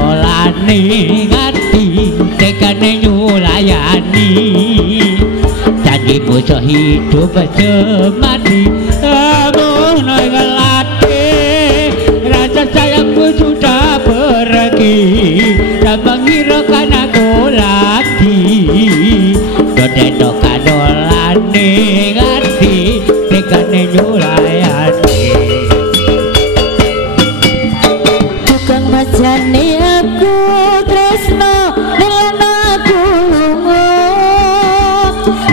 kandolane ngati tekane nyulayani janji bocah hidup semati amun ngelati rasa sayangku sudah pergi dan menghiraukan aku lagi dodeno kandolane ngati tekane nyulayani tukang majane aku tresno nilana aku lunga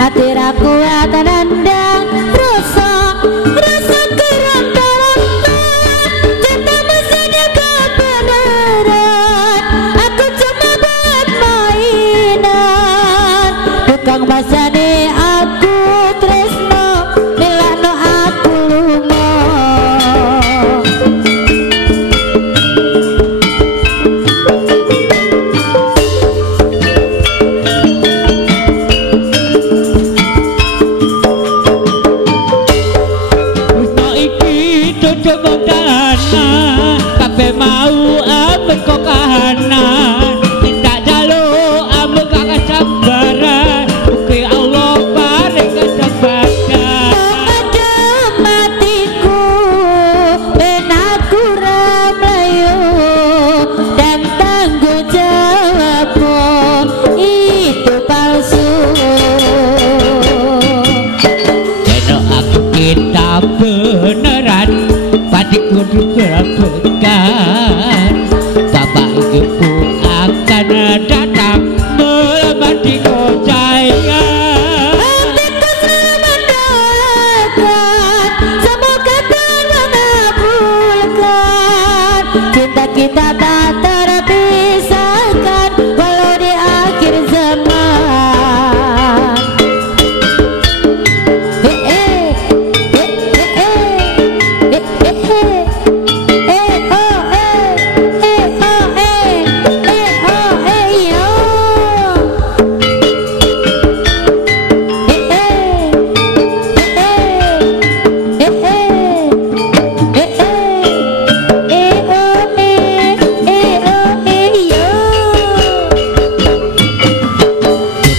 atiraku atanandang rasa kerang-kerangku cinta mesinnya kebenaran aku cuma buat mainan tukang majane aku tresno nilana aku lunga kabeh mau amen kok kahanan tidak jaluk amen kakak sabaran ugi Allah paring kesabaran mengadem matiku ben aku ramlayu dan tanggung jawabmu itu palsu Deno aku kita beneran pati kudu berbekan bapak ibu akan datang melamar di kocaya hatiku selalu mendoakan semoga Tuhan mengabulkan cinta kita tak terpisahkan walau di akhir zaman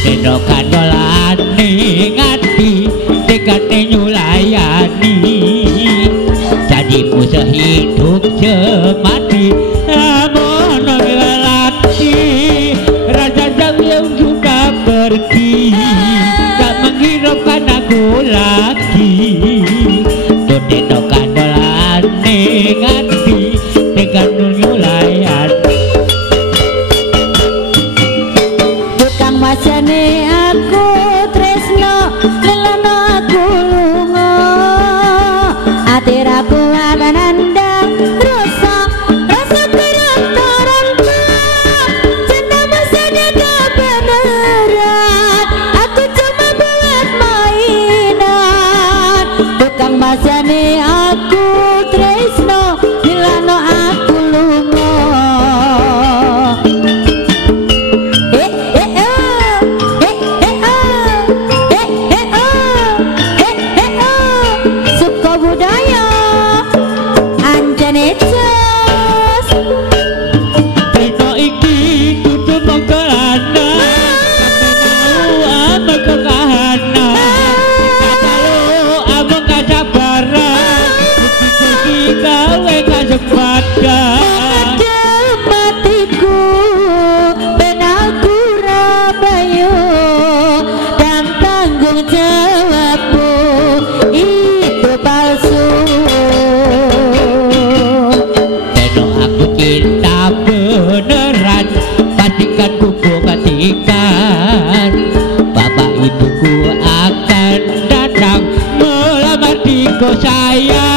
Deno kandolane ngati dekane nyulayani janjimu sehidup semati amun ngelati rasa sayang sudah pergi tak menghiraukan aku lagi Deno kandolane ngati dekane nyulayani tukang masane aku tresno lelana aku lunga atiraku anandang rasa kerang-kerangku cinta mesinnya kebenaran aku cuma buat mainan tukang masane aku tresno lelana aku lunga suka budaya anjane cus Deno iki dudu mengkelana amen kok kahanan kalau abang kasabaran ugi gawe kasempatan mengadem matiku ben aku rabayu dan tanggung jawabmu itu palsu Deno aku cinta beneran pastikan kuku ketikan bapak ibuku akan datang melamar di kosaya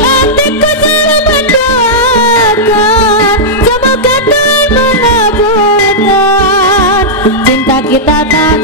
hatiku selalu mendoakan semoga Tuhan mengabulkan cinta kita tak